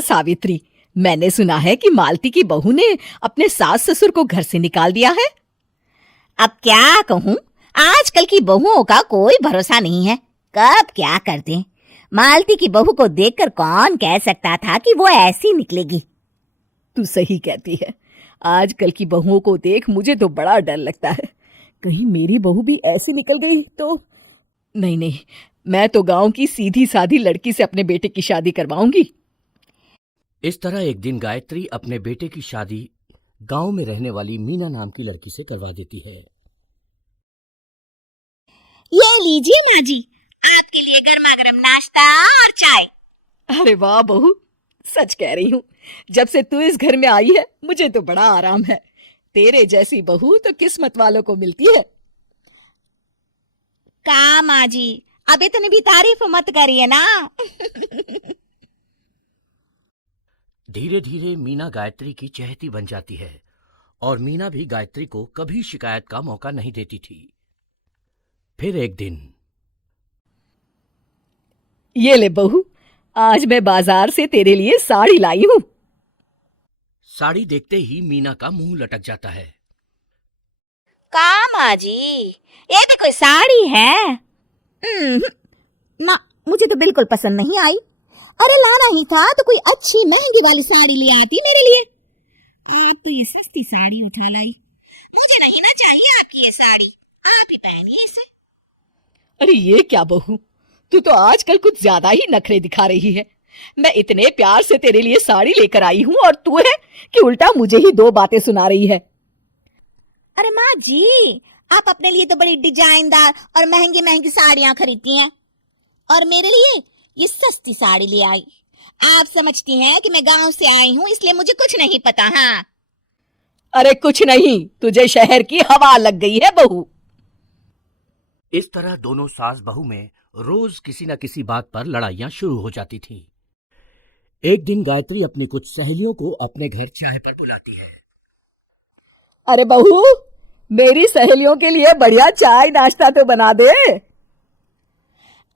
सावित्री, मैंने सुना है कि मालती की बहू ने अपने सास ससुर को घर से निकाल दिया है। अब क्या कहूँ, आजकल की बहुओं का कोई भरोसा नहीं है, कब क्या कर दें। मालती की बहू को देखकर कौन कह सकता था कि वो ऐसी निकलेगी। तू सही कहती है, आजकल की बहुओं को देख मुझे तो बड़ा डर लगता है। कहीं मेरी बहू भी ऐसी निकल गई तो। नहीं, मैं तो गांव की सीधी सादी लड़की से अपने बेटे की शादी करवाऊंगी। इस तरह एक दिन गायत्री अपने बेटे की शादी गांव में रहने वाली मीना नाम की लड़की से करवा देती है। ये लीजिए माँ जी, आपके लिए गर्मा गर्म नाश्ता और चाय। अरे वाह बहू, सच कह रही हूँ, जब से तू इस घर में आई है मुझे तो बड़ा आराम है। तेरे जैसी बहू तो किस्मत वालों को मिलती है। का माँ जी, अब इतनी भी तारीफ मत करिए ना। धीरे धीरे मीना गायत्री की चहेती बन जाती है और मीना भी गायत्री को कभी शिकायत का मौका नहीं देती थी। फिर एक दिन, ये ले बहू, आज मैं बाजार से तेरे लिए साड़ी लाई हूँ। साड़ी देखते ही मीना का मुंह लटक जाता है। का माँ जी, ये भी कोई साड़ी है? ना, मुझे तो बिल्कुल पसंद नहीं आई। अरे लाना ही था तो कोई अच्छी महंगी वाली साड़ी ले आती मेरे लिए। आप तो ये सस्ती साड़ी उठा लाई। मुझे नहीं ना चाहिए आपकी ये साड़ी, आप ही पहनिए इसे। अरे ये क्या बहू, तू तो आजकल कुछ ज्यादा ही नखरे दिखा रही है। मैं इतने प्यार से तेरे लिए साड़ी लेकर आई हूँ और तू है कि उल्टा मुझे ही दो बातें सुना रही है। अरे माँ जी, आप अपने लिए तो बड़ी डिजाइनदार और महंगी महंगी साड़ियां खरीदती हैं और मेरे लिए ये सस्ती साड़ी ले आई। आप समझती हैं कि मैं गांव से आई हूँ इसलिए मुझे कुछ नहीं पता। हाँ, अरे कुछ नहीं, तुझे शहर की हवा लग गई है बहू। इस तरह दोनों सास बहू में रोज किसी न किसी बात पर लड़ाइयां शुरू हो जाती थीं। एक दिन गायत्री अपनी कुछ सहेलियों को अपने घर चाय पर बुलाती है। अरे बहू, मेरी सहेलियों के लिए बढ़िया चाय नाश्ता तो बना दे।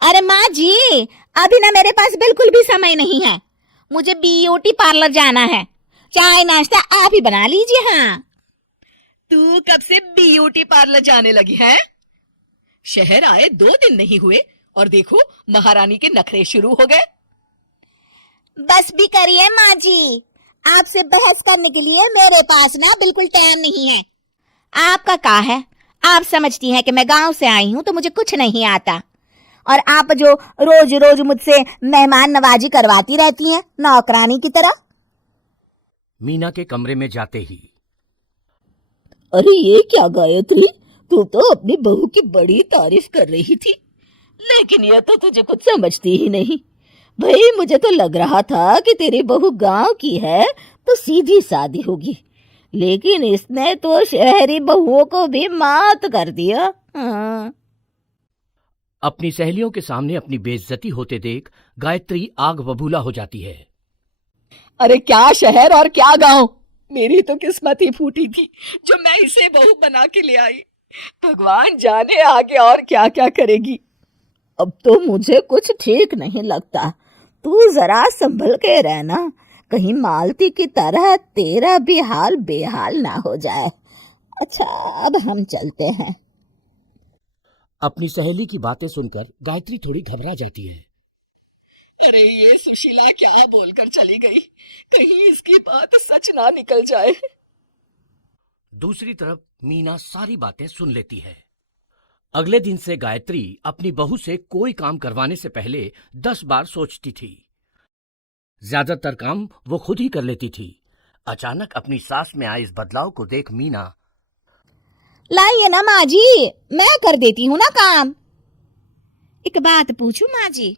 अरे माँ जी, अभी ना मेरे पास बिल्कुल भी समय नहीं है, मुझे ब्यूटी पार्लर जाना है। चाय नाश्ता आप ही बना लीजिए। हाँ, तू कब से ब्यूटी पार्लर जाने लगी है? शहर आए 2 दिन नहीं हुए और देखो महारानी के नखरे शुरू हो गए। बस भी करिए माँ जी, आपसे बहस करने के लिए मेरे पास ना बिल्कुल टाइम नहीं है। आपका क्या है, आप समझती हैं कि मैं गांव से आई हूं तो मुझे कुछ नहीं आता, और आप जो रोज रोज मुझसे मेहमान नवाजी करवाती रहती हैं नौकरानी की तरह। मीना के कमरे में जाते ही, अरे ये क्या गायत्री, तू तो अपनी बहू की बड़ी तारीफ कर रही थी, लेकिन यह तो तुझे कुछ समझती ही नहीं। भाई मुझे तो लग रहा था कि तेरी बहू गांव की है तो सीधी सादी होगी, लेकिन इसने तो शहरी बहुओं को भी मात कर दिया। हाँ। अपनी सहेलियों के सामने अपनी बेइज्जती होते देख गायत्री आग बबूला हो जाती है। अरे क्या शहर और क्या गांव, मेरी तो किस्मत ही फूटी थी जो मैं इसे बहू बना के ले आई। भगवान जाने आगे और क्या क्या करेगी। अब तो मुझे कुछ ठीक नहीं लगता, तू जरा संभल के रहना, कहीं मालती की तरह तेरा भी हाल बेहाल ना हो जाए। अच्छा, अब हम चलते हैं। अपनी सहेली की बातें सुनकर गायत्री थोड़ी घबरा जाती है। अरे ये सुशीला क्या बोलकर चली गई, कहीं इसकी बात सच ना निकल जाए। दूसरी तरफ मीना सारी बातें सुन लेती है। अगले दिन से गायत्री अपनी बहू से कोई काम करवाने से पहले 10 बार सोचती थी। ज्यादातर काम वो खुद ही कर लेती थी। अचानक अपनी सास में आए इस बदलाव को देख मीना, लाइए ना माँ जी, मैं कर देती हूँ ना काम। एक बात पूछूं माँ जी,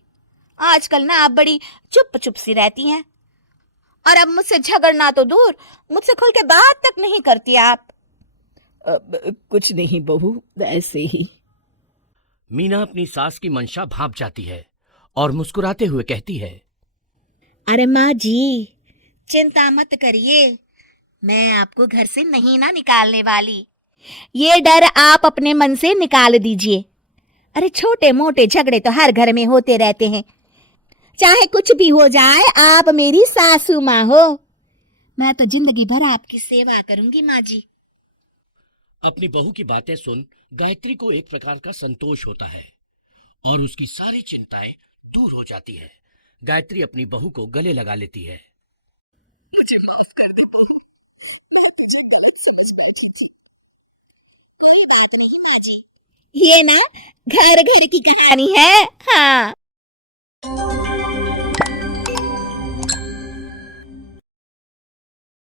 आजकल ना आप बड़ी चुप चुप सी रहती हैं और अब मुझसे झगड़ना तो दूर, मुझसे खुल के बात तक नहीं करती आप। कुछ नहीं बहू, ऐसे ही। मीना अपनी सास की मंशा भांप जाती है और मुस्कुराते हुए कहती है, अरे माँ जी, चिंता मत करिए, मैं आपको घर से नहीं ना निकालने वाली। ये डर आप अपने मन से निकाल दीजिए। अरे छोटे मोटे झगड़े तो हर घर में होते रहते हैं, चाहे कुछ भी हो जाए, आप मेरी सासू माँ हो। मैं तो जिंदगी भर आपकी सेवा करूंगी माँ जी। अपनी बहू की बातें सुन गायत्री को एक प्रकार का संतोष होता है और उसकी सारी चिंताएं दूर हो जाती है। गायत्री अपनी बहू को गले लगा लेती है। ये ना घर घर की कहानी है। हाँ।